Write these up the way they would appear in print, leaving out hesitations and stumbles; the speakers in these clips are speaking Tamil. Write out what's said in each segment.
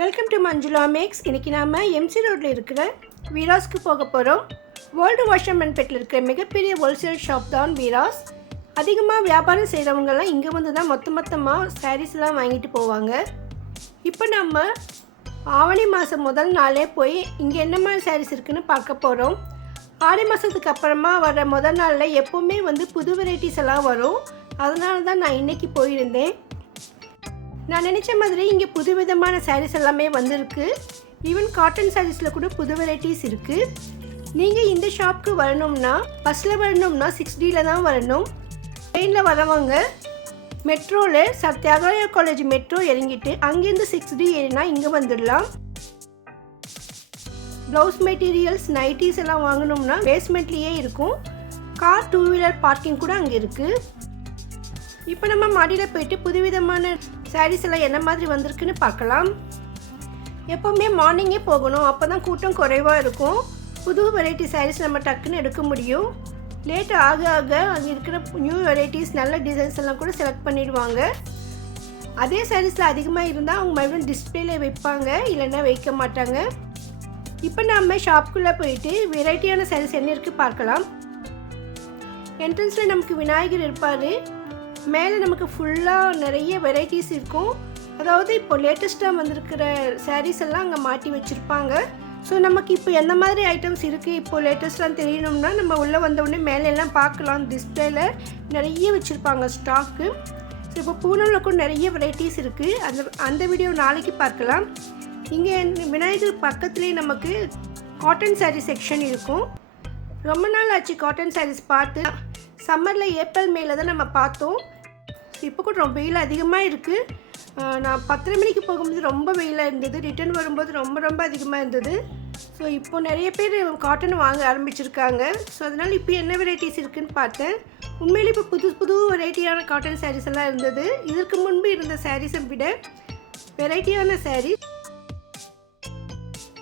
Welcome to Manjula maths. இன்றைக்கி நாம் எம்சி ரோட்டில் இருக்கிற வீராஸ்க்கு போக போகிறோம். வேர்ல்டு வாஷர்மன்பேட்டில் இருக்கிற மிகப்பெரிய ஹோல்சேல் ஷாப் தான் வீராஸ். அதிகமாக வியாபாரம் செய்கிறவங்கெல்லாம் இங்கே வந்து தான் மொத்தமாக சாரீஸ்லாம் வாங்கிட்டு போவாங்க. இப்போ நம்ம ஆவணி மாதம் முதல் நாளே போய் இங்கே என்ன மாதிரி சாரீஸ் இருக்குதுன்னு பார்க்க போகிறோம். ஆடி மாதத்துக்கு அப்புறமா வர முதல் நாளில் எப்போவுமே வந்து புது வெரைட்டிஸ் எல்லாம் வரும். அதனால தான் நான் இன்றைக்கி போயிருந்தேன். நான் நினச்ச மாதிரி இங்கே புது விதமான சாரீஸ் எல்லாமே வந்திருக்கு. ஈவன் காட்டன் சாரீஸில் கூட புது வெரைட்டிஸ் இருக்குது. நீங்கள் இந்த ஷாப்புக்கு வரணும்னா பஸ்ஸில் வரணும்னா 6Dயில் தான் வரணும். ட்ரெயினில் வரவங்க மெட்ரோவில் தியாகராய காலேஜ் மெட்ரோ இறங்கிட்டு அங்கேருந்து 6D ஏறினா இங்கே வந்துடலாம். ப்ளவுஸ் மெட்டீரியல்ஸ் நைட்டிஸ் எல்லாம் வாங்கணும்னா பேஸ்மெண்ட்லேயே இருக்கும். கார் 2 வீலர் பார்க்கிங் கூட அங்கே இருக்குது. இப்போ நம்ம மாடியில் போயிட்டு புதுவிதமான சாரீஸ் எல்லாம் என்ன மாதிரி வந்திருக்குன்னு பார்க்கலாம். எப்போவுமே மார்னிங்கே போகணும், அப்போ தான் கூட்டம் குறைவாக இருக்கும். புது வெரைட்டி சாரீஸ் நம்ம டக்குன்னு எடுக்க முடியும். லேட் ஆக ஆக அங்கே இருக்கிற நியூ வெரைட்டிஸ் நல்ல டிசைன்ஸ் எல்லாம் கூட செலக்ட் பண்ணிடுவாங்க. அதே சாரீஸில் அதிகமாக இருந்தால் அவங்க மறுபடியும் டிஸ்பிளேல வைப்பாங்க, இல்லைன்னா வைக்க மாட்டாங்க. இப்போ நம்ம ஷாப்புக்குள்ளே போயிட்டு வெரைட்டியான சாரீஸ் என்ன இருக்குது பார்க்கலாம். என்ட்ரன்ஸில் நமக்கு விநாயகர் இருப்பார். மேலே நமக்கு ஃபுல்லாக நிறைய வெரைட்டிஸ் இருக்கும். அதாவது இப்போ லேட்டஸ்ட்டாக வந்திருக்கிற சாரீஸ் எல்லாம் அங்கே மாட்டி வச்சுருப்பாங்க. ஸோ நமக்கு இப்போ எந்த மாதிரி ஐட்டம்ஸ் இருக்குது இப்போது லேட்டஸ்ட்டாக தெரியணும்னா நம்ம உள்ளே வந்தவுடனே மேலெல்லாம் பார்க்கலாம். டிஸ்பிளேல நிறைய வச்சுருப்பாங்க ஸ்டாக்கு. ஸோ இப்போ பூனமில் கூட நிறைய வெரைட்டிஸ் இருக்குது. அந்த வீடியோ நாளைக்கு பார்க்கலாம். இங்கே விநாயகர் பக்கத்துலேயே நமக்கு காட்டன் சாரீ செக்ஷன் இருக்கும். ரொம்ப நாள் ஆச்சு காட்டன் சாரீஸ் பார்த்து. சம்மரில் ஏப்ரல் மேல தான் நம்ம பார்த்தோம். இப்போ கூட ரொம்ப வெயில் அதிகமாக இருக்குது. நான் 10:30 மணிக்கு போகும்போது ரொம்ப வெயிலாக இருந்தது. ரிட்டர்ன் வரும்போது ரொம்ப அதிகமாக இருந்தது. ஸோ இப்போ நிறைய பேர் காட்டன் வாங்க ஆரம்பிச்சிருக்காங்க. ஸோ அதனால் இப்போ என்ன வெரைட்டிஸ் இருக்குதுன்னு பார்த்தேன். உண்மையிலே இப்போ புது வெரைட்டியான காட்டன் சாரீஸ் எல்லாம் இருந்தது. இதற்கு முன்பு இருந்த சாரீஸை விட வெரைட்டியான சாரீஸ்.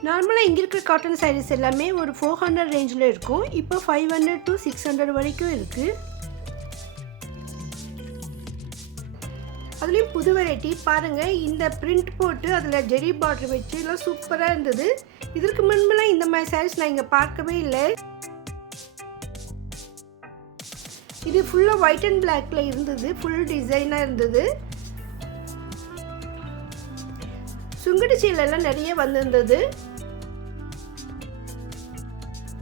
நார்மலாக இங்கே இருக்கிற காட்டன் சாரீஸ் எல்லாமே ஒரு 400 ரேஞ்சில் இருக்கும். இப்போ 500 to 600 வரைக்கும் இருக்குது. அதுலேயும் புது வெரைட்டி பாருங்கள். இந்த பிரிண்ட் போட்டு அதில் ஜெரி பார்டர் வச்சு எல்லாம் சூப்பராக இருந்தது. இதற்கு முன்பெல்லாம் இந்த மாதிரி சாரீஸ் நான் இங்கே பார்க்கவே இல்லை. இது ஃபுல்லாக ஒயிட் அண்ட் பிளாக்ல இருந்தது. ஃபுல் டிசைனாக இருந்தது. சுங்கடி சீலெல்லாம் நிறைய வந்திருந்தது.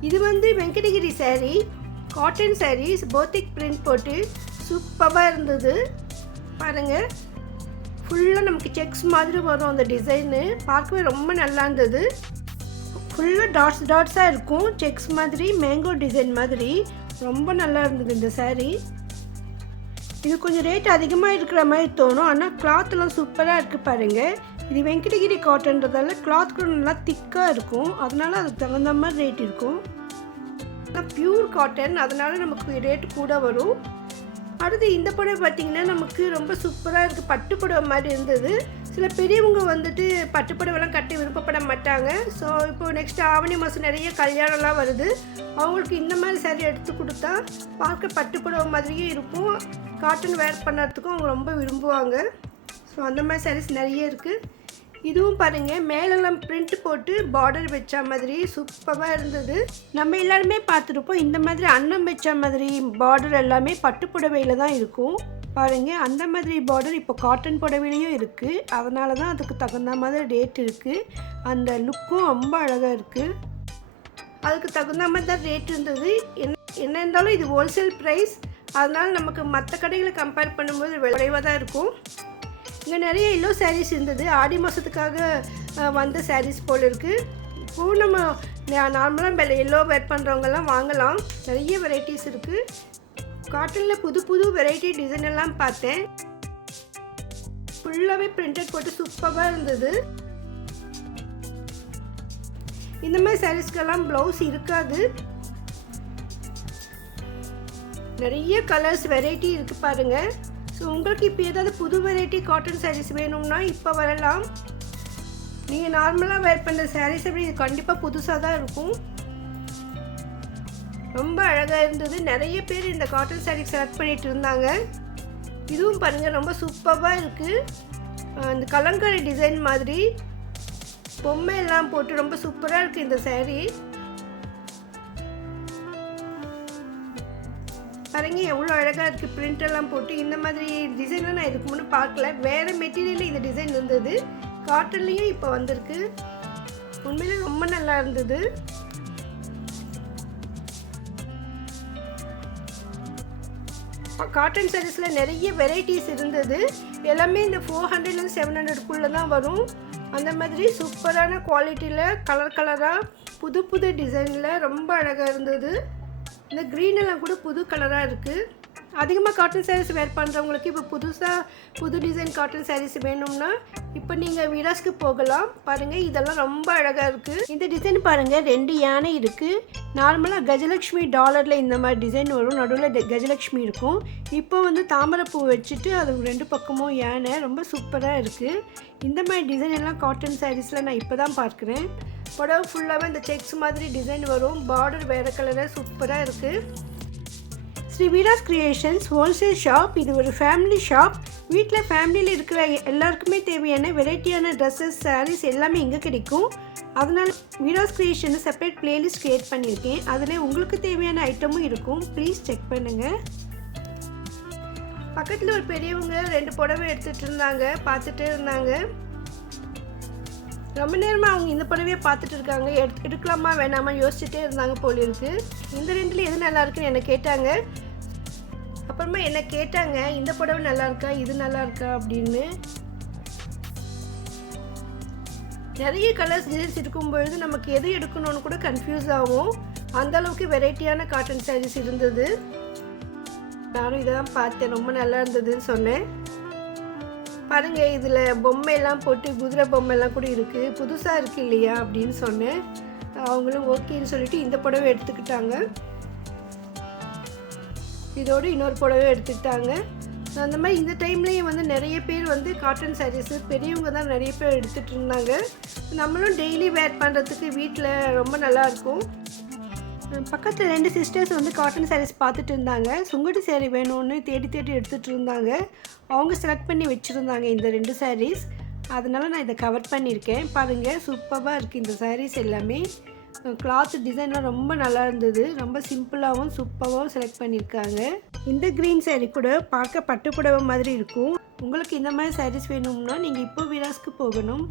இது வந்து வெங்கடகிரி சாரீ, காட்டன் சாரீஸ், போத்திக் பிரிண்ட் போட்டு சூப்பராக இருந்தது. பாருங்கள், ஃபுல்லாக நமக்கு செக்ஸ் மாதிரி வரும். அந்த டிசைனு பார்க்கவே ரொம்ப நல்லா இருந்தது. ஃபுல்லாக டாட்ஸாக இருக்கும். செக்ஸ் மாதிரி, மேங்கோ டிசைன் மாதிரி ரொம்ப நல்லா இருந்தது இந்த சாரீ. இது கொஞ்சம் ரேட் அதிகமாக இருக்கிற மாதிரி தோணும், ஆனால் கிளாத்லாம் சூப்பராக இருக்குது பாருங்கள். இது வெங்கடகிரி காட்டன்றதால கிளாத் கூட நல்லா திக்காக இருக்கும். அதனால அதுக்கு தகுந்த மாதிரி ரேட் இருக்கும். பியூர் காட்டன், அதனால நமக்கு ரேட் கூட வரும். அடுத்து இந்த புடவை பார்த்திங்கன்னா நமக்கு ரொம்ப சூப்பராக இருக்குது. பட்டு புடவை மாதிரி இருந்தது. சில பெரியவங்க வந்துட்டு பட்டு புடவைலாம் கட்ட விருப்பப்பட மாட்டாங்க. ஸோ இப்போ நெக்ஸ்ட் ஆவணி மாதம் நிறைய கல்யாணம்லாம் வருது. அவங்களுக்கு இந்த மாதிரி சாரீ எடுத்து கொடுத்தா பார்க்க பட்டு புடவை மாதிரியே இருக்கும். காட்டன் வேர் பண்ணுறதுக்கும் அவங்க ரொம்ப விரும்புவாங்க. ஸோ அந்த மாதிரி சாரீஸ் நிறைய இருக்குது. இதுவும் பாருங்கள், மேலெல்லாம் பிரிண்ட் போட்டு பார்டர் வச்ச மாதிரி சூப்பராக இருந்தது. நம்ம எல்லாருமே பார்த்துருப்போம் இந்த மாதிரி அன்னம் வச்ச மாதிரி பார்டர் எல்லாமே பட்டு புடவையில் தான் இருக்கும். பாருங்கள், அந்த மாதிரி பார்டர் இப்போ காட்டன் புடவையிலையும் இருக்குது. அதனால தான் அதுக்கு தகுந்த மாதிரி ரேட் இருக்குது. அந்த லுக்கும் ரொம்ப அழகாக இருக்குது. அதுக்கு தகுந்த மாதிரி தான் ரேட் இருந்தது. என்ன இருந்தாலும் இது ஹோல்சேல் ப்ரைஸ். அதனால் நமக்கு மற்ற கடைகளை கம்பேர் பண்ணும்போது விரைவாக தான் இருக்கும். இங்கே நிறைய எல்லோ சாரீஸ் இருந்தது. ஆடி மாதத்துக்காக வந்த சாரீஸ் போல் இருக்குது. இப்போது நம்ம நார்மலாக எல்லோ வேர் பண்ணுறவங்கெல்லாம் வாங்கலாம். நிறைய வெரைட்டிஸ் இருக்குது. காட்டனில் புது வெரைட்டி டிசைன் எல்லாம் பார்த்தேன். ஃபுல்லாகவே பிரிண்டட் போட்டு சூப்பராக இருந்தது. இந்த மாதிரி சாரீஸ்க்கெல்லாம் ப்ளவுஸ் இருக்காது. நிறைய கலர்ஸ் வெரைட்டி இருக்குது பாருங்கள். ஸோ உங்களுக்கு இப்போ ஏதாவது புது வெரைட்டி காட்டன் சாரீஸ் வேணும்னா இப்போ வரலாம். நீங்கள் நார்மலாக வேர் பண்ணுற சாரீஸ் அப்படி இது கண்டிப்பாக புதுசாக தான் இருக்கும். ரொம்ப அழகாக இருந்தது. நிறைய பேர் இந்த காட்டன் சாரீ செலக்ட் பண்ணிகிட்டு இருந்தாங்க. இதுவும் பாருங்கள் ரொம்ப சூப்பராக இருக்குது. இந்த கலங்கரை டிசைன் மாதிரி பொம்மை எல்லாம் போட்டு ரொம்ப சூப்பராக இருக்குது இந்த saree. பாருங்க எவ்வளோ அழகாக இருக்குது, பிரிண்ட் எல்லாம் போட்டு. இந்த மாதிரி டிசைன்லாம் நான் இதுக்கு முன்னே பார்க்கல. வேறு மெட்டீரியலில் இந்த டிசைன் இருந்தது, காட்டன்லேயும் இப்போ வந்திருக்கு. உண்மையிலே ரொம்ப நல்லா இருந்தது. காட்டன் சாரீஸில் நிறைய வெரைட்டிஸ் இருந்தது. எல்லாமே இந்த 400 700 தான் வரும். அந்த மாதிரி சூப்பரான குவாலிட்டியில் கலர் கலராக புது புது டிசைனில் ரொம்ப அழகாக இருந்தது. இந்த க்ரீன் எல்லாம் கூட புது கலராக இருக்குது. அதிகமாக காட்டன் சாரீஸ் வேர் பண்ணுறவங்களுக்கு இப்போ புது டிசைன் காட்டன் சாரீஸ் வேணும்னா இப்போ நீங்கள் வீராஸ்க்கு போகலாம். பாருங்கள் இதெல்லாம் ரொம்ப அழகாக இருக்குது. இந்த டிசைன் பாருங்கள், 2 யானை இருக்குது. நார்மலாக கஜலக்ஷ்மி டாலரில் இந்த மாதிரி டிசைன் வரும், நடுவில் கஜலக்ஷ்மி இருக்கும். இப்போ வந்து தாமரைப்பூ வச்சுட்டு அது 2 பக்கமும் யானை, ரொம்ப சூப்பராக இருக்குது. இந்த மாதிரி டிசைன் எல்லாம் காட்டன் சாரீஸில் நான் இப்போ தான் பார்க்குறேன். புடவை ஃபுல்லாகவே இந்த செக்ஸ் மாதிரி டிசைன் வரும், பார்டர் வேறு கலராக சூப்பராக இருக்குது. Sri Veeras creations wholesale shop. இது ஒரு ஃபேமிலி ஷாப். வீட்டில் ஃபேமிலியில் இருக்கிற எல்லாருக்குமே தேவையான வெரைட்டியான ட்ரெஸ்ஸஸ், சாரீஸ் எல்லாமே இங்கே கிடைக்கும். அதனால் Veeras creation separate playlist create பண்ணியிருக்கேன். அதில் உங்களுக்கு தேவையான ஐட்டமும் இருக்கும், ப்ளீஸ் செக் பண்ணுங்கள். பக்கத்தில் ஒரு பெரியவங்க 2 புடவை எடுத்துகிட்டு இருந்தாங்க, பார்த்துட்டே இருந்தாங்க. ரொம்ப நேரமாக அவங்க இந்த புடவையை பார்த்துட்டு இருக்காங்க. எடுக்கலாமா வேணாமா யோசிச்சுட்டே இருந்தாங்க போல இருக்கு. இந்த 2ல் எது நல்லா இருக்குன்னு என்னை கேட்டாங்க. அப்புறமா என்ன கேட்டாங்க, இந்த புடவை நல்லா இருக்கா, இது நல்லா இருக்கா அப்படின்னு. நிறைய கலர்ஸ் டிசைன்ஸ் இருக்கும்பொழுது நமக்கு எது எடுக்கணும்னு கூட கன்ஃபியூஸ் ஆகும். அந்தளவுக்கு வெரைட்டியான காட்டன் சாரீஸ் இருந்தது. நானும் இதை தான் பார்த்தேன், ரொம்ப நல்லா இருந்ததுன்னு சொன்னேன். பாருங்கள் இதில் பொம்மையெல்லாம் போட்டு குதிரை பொம்மையெல்லாம் கூட இருக்குது, புதுசாக இருக்குது இல்லையா அப்படின்னு சொன்னேன். அவங்களும் ஓகேன்னு சொல்லிட்டு இந்த புடவை எடுத்துக்கிட்டாங்க. இதோடு இன்னொரு புடவை எடுத்துக்கிட்டாங்க. அந்த மாதிரி இந்த டைம்லேயும் வந்து நிறைய பேர் வந்து காட்டன் சாரீஸு பெரியவங்க தான் நிறைய பேர் எடுத்துகிட்டு இருந்தாங்க. நம்மளும் டெய்லி வேர் பண்ணுறதுக்கு வீட்டில் ரொம்ப நல்லாயிருக்கும். பக்கத்தில் 2 சிஸ்டர்ஸ் வந்து காட்டன் சாரீஸ் பார்த்துட்டு இருந்தாங்க. சுங்குடி சாரீ வேணும்னு தேடி எடுத்துகிட்டு இருந்தாங்க. அவங்க செலக்ட் பண்ணி வச்சுருந்தாங்க இந்த 2 சாரீஸ். அதனால் நான் இதை கவர் பண்ணியிருக்கேன். பாருங்கள் சூப்பராக இருக்குது இந்த சாரீஸ் எல்லாமே. கிளாத் டிசைன்லாம் ரொம்ப நல்லா இருந்தது. ரொம்ப சிம்பிளாகவும் சூப்பராகவும் செலக்ட் பண்ணியிருக்காங்க. இந்த க்ரீன் சாரீ கூட பார்க்க பட்டு புடவை மாதிரி இருக்கும். உங்களுக்கு இந்த மாதிரி சாரீஸ் வேணும்னா நீங்கள் இப்போ வீராஸ்க்கு போகணும்.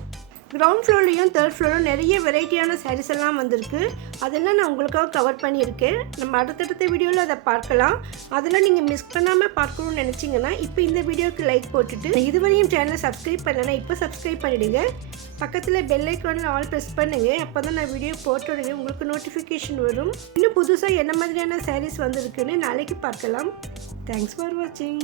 கிரவுண்ட் ஃப்ளோர்லேயும் 3rd ஃப்ளோரும் நிறைய வெரைட்டியான சாரீஸ் எல்லாம் வந்திருக்கு. அதெல்லாம் நான் உங்களுக்காக கவர் பண்ணியிருக்கேன். நம்ம அடுத்தடுத்த வீடியோவில் அதை பார்க்கலாம். அதெல்லாம் நீங்கள் மிஸ் பண்ணாமல் பார்க்கணும்னு நினச்சிங்கன்னா இப்போ இந்த வீடியோவுக்கு லைக் போட்டுட்டு, இதுவரையும் சேனலை சப்ஸ்கிரைப் பண்ணலைன்னா இப்போ சப்ஸ்கிரைப் பண்ணிவிடுங்க. பக்கத்தில் பெல் ஐக்கானில் ஆல் ப்ரெஸ் பண்ணுங்கள். அப்போ தான் நான் வீடியோ போட்டோடனே உங்களுக்கு நோட்டிஃபிகேஷன் வரும். இன்னும் புதுசாக என்ன மாதிரியான சாரீஸ் வந்திருக்குன்னு நாளைக்கு பார்க்கலாம். தேங்க்ஸ் ஃபார் வாட்சிங்.